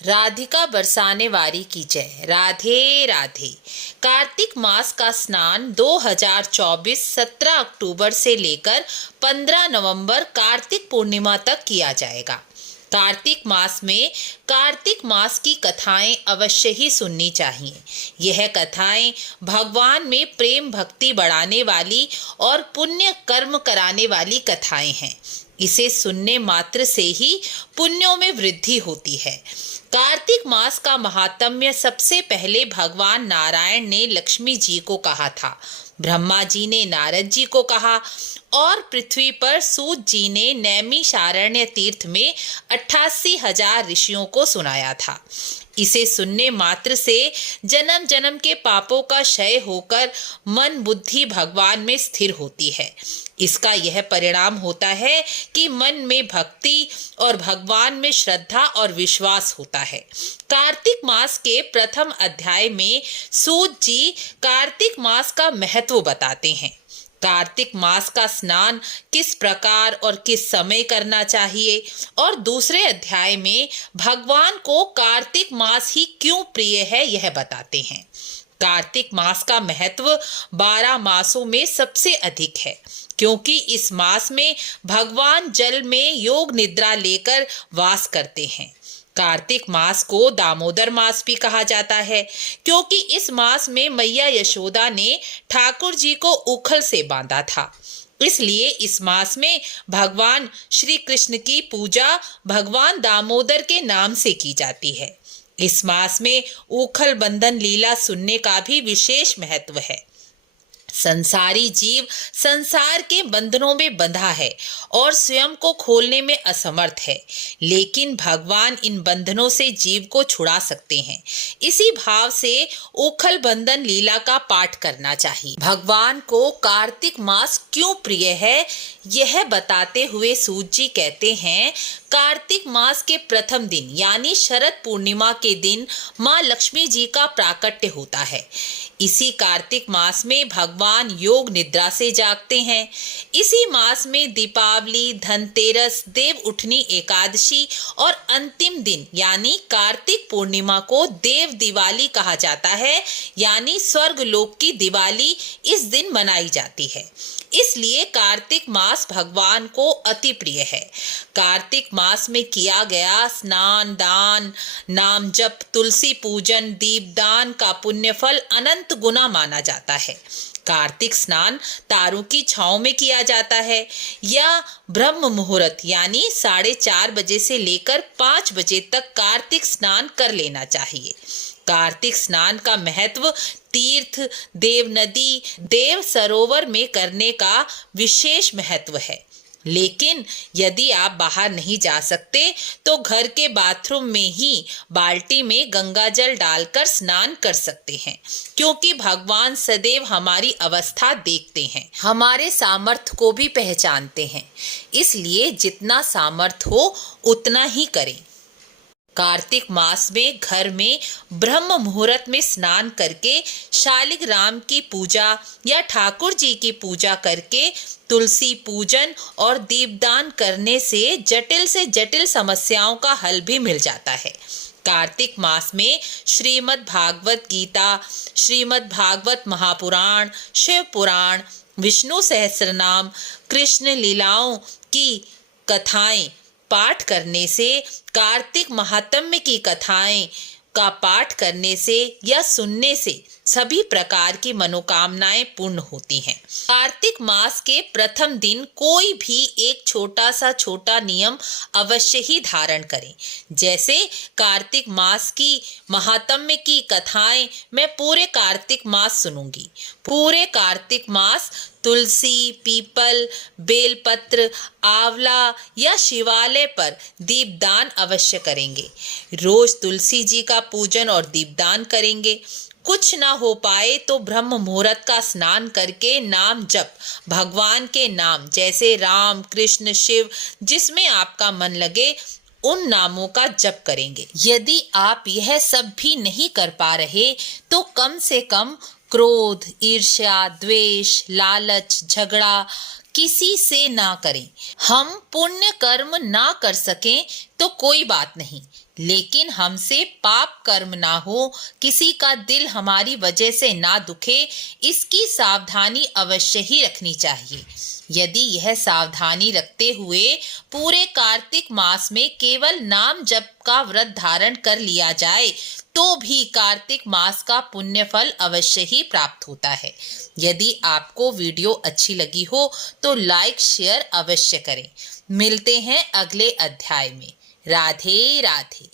राधिका बरसाने वारी की जय। राधे राधे। कार्तिक मास का स्नान 2024 17 अक्टूबर से लेकर 15 नवंबर कार्तिक पूर्णिमा तक किया जाएगा। कार्तिक मास में कार्तिक मास की कथाएं अवश्य ही सुननी चाहिए। यह कथाएं भगवान में प्रेम भक्ति बढ़ाने वाली और पुण्य कर्म कराने वाली कथाएं हैं। इसे सुनने मात्र से ही पुण्यों में वृद्धि होती है। कार्तिक मास का महात्म्य सबसे पहले भगवान नारायण ने लक्ष्मी जी को कहा था, ब्रह्मा जी ने नारद जी को कहा और पृथ्वी पर सूत जी ने नैमिषारण्य तीर्थ में 88,000 ऋषियों को सुनाया था। इसे सुनने मात्र से जन्म जन्म के पापों का क्षय होकर मन बुद्धि भगवान में स्थिर होती है। इसका यह परिणाम होता है कि मन में भक्ति और भगवान में श्रद्धा और विश्वास होता है। कार्तिक मास के प्रथम अध्याय में सूत जी कार्तिक मास का महत्व बताते हैं। कार्तिक मास का स्नान किस प्रकार और किस समय करना चाहिए और दूसरे अध्याय में भगवान को कार्तिक मास ही क्यों प्रिय है यह बताते हैं। कार्तिक मास का महत्व 12 मासों में सबसे अधिक है, क्योंकि इस मास में भगवान जल में योग निद्रा लेकर वास करते हैं। कार्तिक मास को दामोदर मास भी कहा जाता है, क्योंकि इस मास में मैया यशोदा ने ठाकुर जी को उखल से बांधा था। इसलिए इस मास में भगवान श्री कृष्ण की पूजा भगवान दामोदर के नाम से की जाती है। इस मास में उखल बंधन लीला सुनने का भी विशेष महत्व है। संसारी जीव संसार के बंधनों में बंधा है और स्वयं को खोलने में असमर्थ है, लेकिन भगवान इन बंधनों से जीव को छुड़ा सकते हैं। इसी भाव से उखल बंधन लीला का पाठ करना चाहिए। भगवान को कार्तिक मास क्यों प्रिय है यह बताते हुए सूत जी कहते हैं, कार्तिक मास के प्रथम दिन यानी शरद पूर्णिमा के दिन माँ लक्ष्मी जी का प्राकट्य होता है। इसी कार्तिक मास में भगवान योग निद्रा से जागते हैं। इसी मास में दीपावली, धनतेरस, देव उठनी एकादशी और अंतिम दिन यानी कार्तिक पूर्णिमा को देव दिवाली कहा जाता है, यानी स्वर्ग लोक की दिवाली इस दिन मनाई जाती है। इसलिए कार्तिक मास भगवान को अति प्रिय है। कार्तिक मास में किया गया स्नान, दान, नाम जप, तुलसी पूजन, दीपदान का पुण्य फल अनंत गुना माना जाता है। कार्तिक स्नान तारों की छांव में किया जाता है या ब्रह्म मुहूर्त यानी 4:30 बजे से लेकर 5 बजे तक कार्तिक स्नान कर लेना चाहिए। कार्तिक स्नान का महत्व तीर्थ, देव नदी, देव सरोवर में करने का विशेष महत्व है। लेकिन यदि आप बाहर नहीं जा सकते तो घर के बाथरूम में ही बाल्टी में गंगा जल डालकर स्नान कर सकते हैं, क्योंकि भगवान सदैव हमारी अवस्था देखते हैं, हमारे सामर्थ्य को भी पहचानते हैं। इसलिए जितना सामर्थ्य हो उतना ही करें। कार्तिक मास में घर में ब्रह्म मुहूर्त में स्नान करके शालिग्राम की पूजा या ठाकुर जी की पूजा करके तुलसी पूजन और दीपदान करने से जटिल समस्याओं का हल भी मिल जाता है। कार्तिक मास में श्रीमद् भागवत गीता, श्रीमद् भागवत महापुराण, शिव पुराण, विष्णु सहस्रनाम, कृष्ण लीलाओं की कथाएं पाठ करने से, कार्तिक महात्म्य की कथाएं का पाठ करने से या सुनने से सभी प्रकार की मनोकामनाएं पूर्ण होती हैं। कार्तिक मास के प्रथम दिन कोई भी एक छोटा नियम अवश्य ही धारण करें। जैसे कार्तिक मास की महात्म्य की कथाएं मैं पूरे कार्तिक मास सुनूंगी। पूरे कार्तिक मास तुलसी, पीपल, बेलपत्र, आंवला या शिवालय पर दीपदान अवश्य करेंगे। रोज तुलसी जी का पूजन और दीपदान करेंगे। कुछ ना हो पाए तो ब्रह्म मुहूर्त का स्नान करके नाम जप, भगवान के नाम जैसे राम, कृष्ण, शिव, जिसमें आपका मन लगे उन नामों का जप करेंगे। यदि आप यह सब भी नहीं कर पा रहे तो कम से कम क्रोध, ईर्ष्या, द्वेष, लालच, झगड़ा किसी से ना करें। हम पुण्य कर्म ना कर सकें तो कोई बात नहीं, लेकिन हमसे पाप कर्म ना हो, किसी का दिल हमारी वजह से ना दुखे, इसकी सावधानी अवश्य ही रखनी चाहिए। यदि यह सावधानी रखते हुए पूरे कार्तिक मास में केवल नाम जप का व्रत धारण कर लिया जाए तो भी कार्तिक मास का पुण्य फल अवश्य ही प्राप्त होता है। यदि आपको वीडियो अच्छी लगी हो तो लाइक शेयर अवश्य करें। मिलते हैं अगले अध्याय में। राधे राधे।